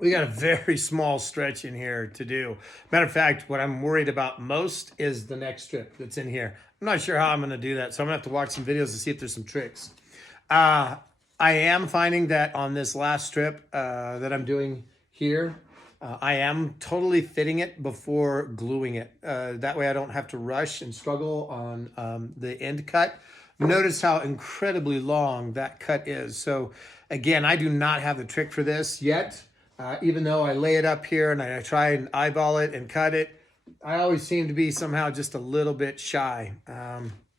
We got a very small stretch in here to do. Matter of fact, what I'm worried about most is the next strip that's in here. I'm not sure how I'm going to do that, so I'm going to have to watch some videos to see if there's some tricks. Uh, I am finding that on this last strip that I'm doing here, I am totally fitting it before gluing it. That way I don't have to rush and struggle on the end cut. Notice how incredibly long that cut is. So again, I do not have the trick for this yet. Even though I lay it up here and I try and eyeball it and cut it, I always seem to be somehow just a little bit shy.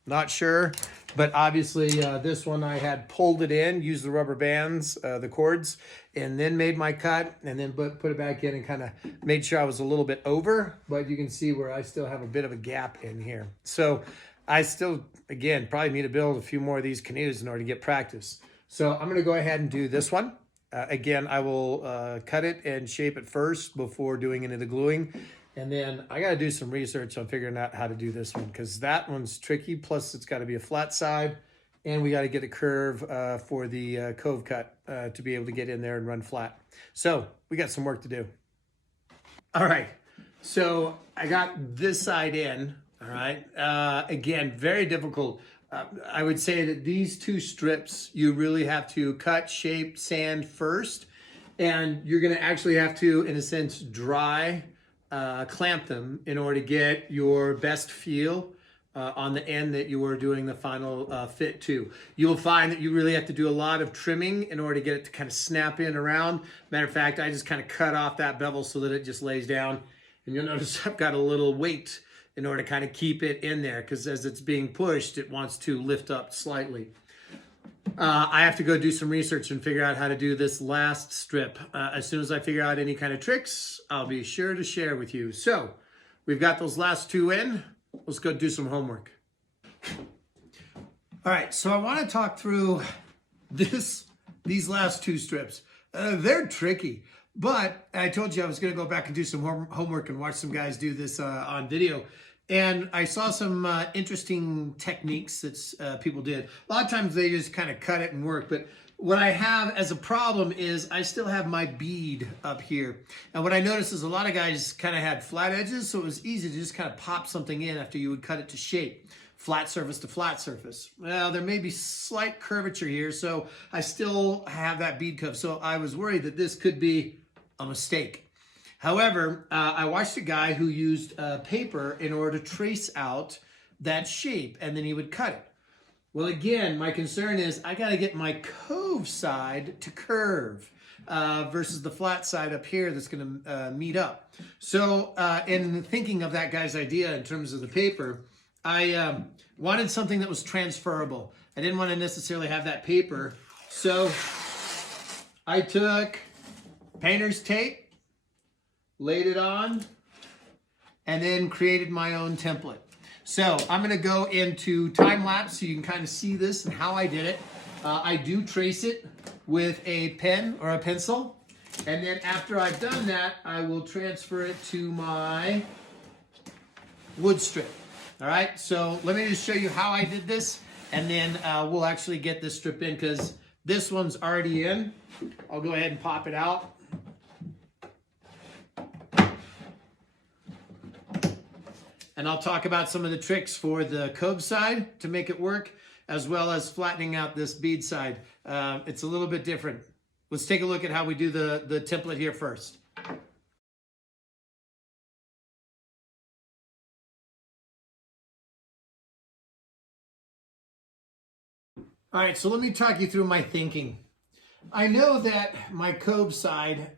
Not sure, but obviously this one I had pulled it in, used the rubber bands, the cords, and then made my cut and then put it back in and kind of made sure I was a little bit over, but you can see where I still have a bit of a gap in here. So I still, again, probably need to build a few more of these canoes in order to get practice. So I'm going to go ahead and do this one. Again, I will cut it and shape it first before doing any of the gluing. And then I got to do some research on figuring out how to do this one because that one's tricky. Plus, it's got to be a flat side. And we got to get a curve for the cove cut to be able to get in there and run flat. So we got some work to do. All right. So I got this side in. All right. Again, very difficult. I would say that these two strips, you really have to cut, shape, sand first. And you're going to actually have to, in a sense, dry, clamp them in order to get your best feel on the end that you are doing the final fit to. You will find that you really have to do a lot of trimming in order to get it to kind of snap in around. Matter of fact, I just kind of cut off that bevel so that it just lays down. And you'll notice I've got a little weight in order to kind of keep it in there because as it's being pushed, it wants to lift up slightly. I have to go do some research and figure out how to do this last strip. As soon as I figure out any kind of tricks, I'll be sure to share with you. So we've got those last two in. Let's go do some homework. All right, so I want to talk through these last two strips. They're tricky. But I told you I was going to go back and do some homework and watch some guys do this on video. And I saw some interesting techniques that people did. A lot of times they just kind of cut it and work. But what I have as a problem is I still have my bead up here. And what I noticed is a lot of guys kind of had flat edges. So it was easy to just kind of pop something in after you would cut it to shape. Flat surface to flat surface. Well, there may be slight curvature here. So I still have that bead cuff. So I was worried that this could be a mistake. However, I watched a guy who used paper in order to trace out that shape and then he would cut it. Well, again, my concern is I got to get my cove side to curve versus the flat side up here that's going to meet up. So in thinking of that guy's idea in terms of the paper, I wanted something that was transferable. I didn't want to necessarily have that paper. So I took painter's tape, laid it on, and then created my own template. So I'm going to go into time lapse so you can kind of see this and how I did it. I do trace it with a pen or a pencil. And then after I've done that, I will transfer it to my wood strip. All right, so let me just show you how I did this. And then we'll actually get this strip in because this one's already in. I'll go ahead and pop it out. And I'll talk about some of the tricks for the cove side to make it work, as well as flattening out this bead side. It's a little bit different. Let's take a look at how we do the template here first. All right, so let me talk you through my thinking. I know that my cove side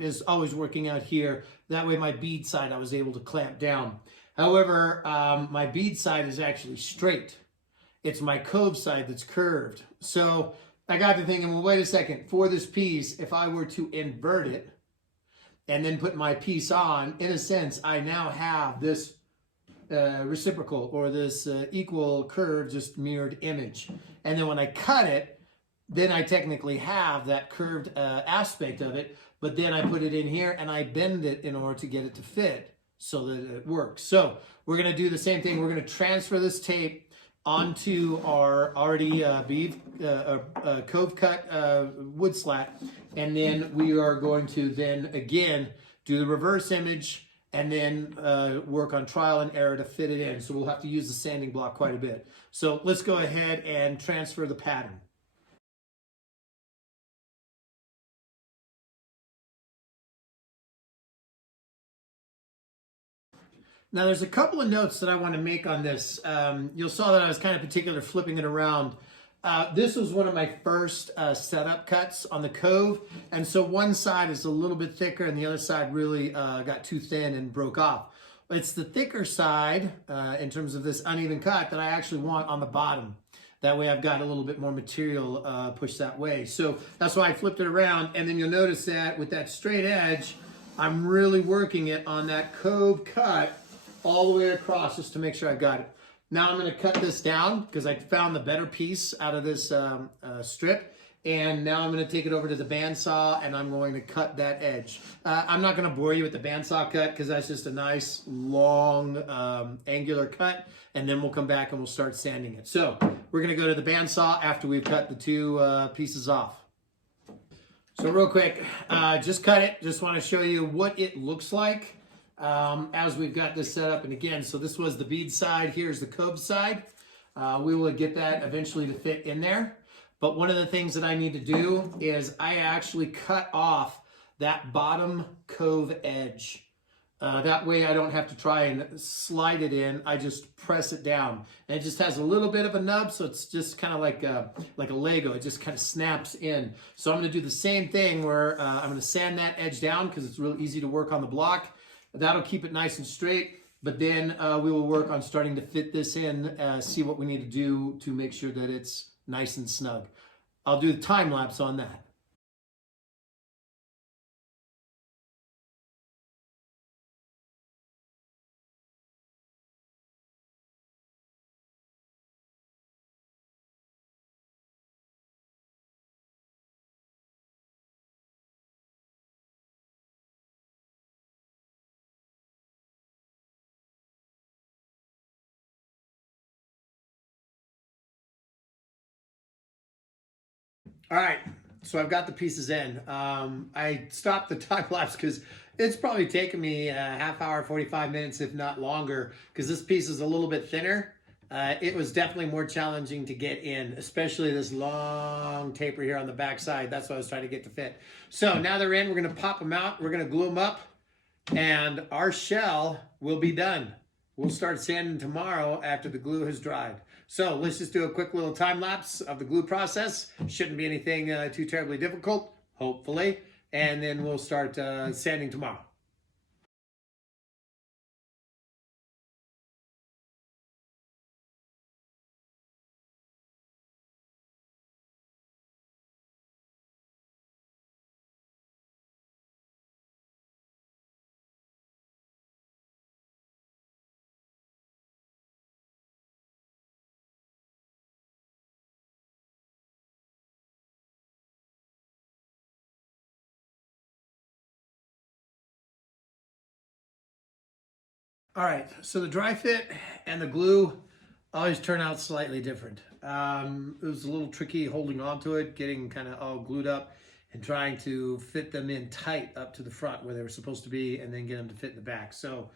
is always working out here. That way my bead side I was able to clamp down. However, my bead side is actually straight. It's my cove side that's curved. So I got to thinking, well, wait a second. For this piece, if I were to invert it and then put my piece on, in a sense, I now have this reciprocal or this equal curve, just mirrored image. And then when I cut it, then I technically have that curved aspect of it, but then I put it in here and I bend it in order to get it to fit so that it works. So we're going to do the same thing. We're going to transfer this tape onto our already cove cut wood slat, And then we are going to then again do the reverse image and then work on trial and error to fit it in. So we'll have to use the sanding block quite a bit. So let's go ahead and transfer the pattern. Now there's a couple of notes that I want to make on this. You'll saw that I was kind of particular flipping it around. This was one of my first setup cuts on the Cove, and so one side is a little bit thicker and the other side really got too thin and broke off. It's the thicker side in terms of this uneven cut that I actually want on the bottom. That way I've got a little bit more material pushed that way. So that's why I flipped it around, and then you'll notice that with that straight edge, I'm really working it on that Cove cut all the way across just to make sure I've got it. Now I'm going to cut this down because I found the better piece out of this strip. And now I'm going to take it over to the bandsaw and I'm going to cut that edge. I'm not going to bore you with the bandsaw cut because that's just a nice long angular cut. And then we'll come back and we'll start sanding it. So we're going to go to the bandsaw after we've cut the two pieces off. So real quick, just cut it. Just want to show you what it looks like as we've got this set up. And again, so this was the bead side, here's the Cove side. We will get that eventually to fit in there. But one of the things that I need to do is I actually cut off that bottom Cove edge. That way I don't have to try and slide it in. I just press it down. And it just has a little bit of a nub, so it's just kind of like a Lego. It just kind of snaps in. So I'm going to do the same thing where I'm going to sand that edge down because it's real easy to work on the block. That'll keep it nice and straight, but then we will work on starting to fit this in, see what we need to do to make sure that it's nice and snug. I'll do the time lapse on that. All right, so I've got the pieces in. I stopped the time lapse because it's probably taken me a half hour, 45 minutes, if not longer, because this piece is a little bit thinner. It was definitely more challenging to get in, especially this long taper here on the back side. That's what I was trying to get to fit. So now they're in, we're gonna pop them out, we're gonna glue them up, and our shell will be done. We'll start sanding tomorrow after the glue has dried. So let's just do a quick little time lapse of the glue process. Shouldn't be anything too terribly difficult, hopefully. And then we'll start sanding tomorrow. All right, so the dry fit and the glue always turn out slightly different. It was a little tricky holding on to it, getting kind of all glued up and trying to fit them in tight up to the front where they were supposed to be and then get them to fit in the back. So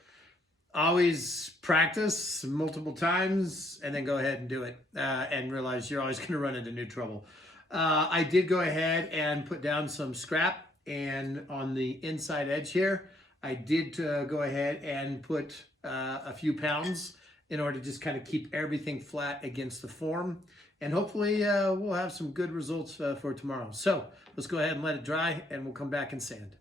always practice multiple times and then go ahead and do it and realize you're always going to run into new trouble. I did go ahead and put down some scrap, and on the inside edge here, I did go ahead and put a few pounds in order to just kind of keep everything flat against the form. And hopefully we'll have some good results for tomorrow. So let's go ahead and let it dry and we'll come back and sand.